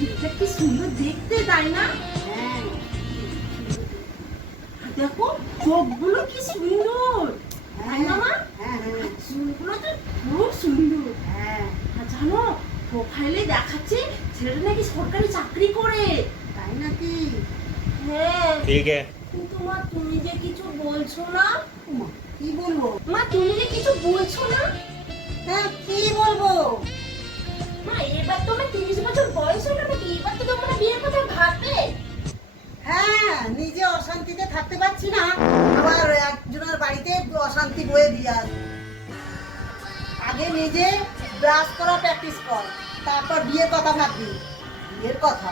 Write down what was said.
ছেলেটা কি সুন্দর দেখতে, তাই না? হ্যাঁ দেখো চোখগুলো কি সুন্দর, তাই না মা? হ্যাঁ হ্যাঁ চুলগুলো তো খুব সুন্দর। হ্যাঁ। আর জানো প্রোফাইলে দেখাচ্ছে ছেলেটা নাকি সরকারি চাকরি করে। তাই নাকি? হ্যাঁ। ठीक है। কিন্তু মা তুমি যে কিছু বলছো না। ওমা, কি বলবো? মা তুমি যে কিছু বলছো না। হ্যাঁ কি বলবো? মা এবার তো আমার 30 বছর বয়স হলো নাকি, এবার তো তোমরা বিয়ের কথা ভাববে। হ্যাঁ নিজে অশান্তিতে থাকতে পারছি না, আবার একজনের বাড়িতে অশান্তি বয়ে দিয়ে আসবো। আগে নিজে ব্রাশ করা প্র্যাকটিস কর, তারপর বিয়ের কথা ভাববি। বিয়ের কথা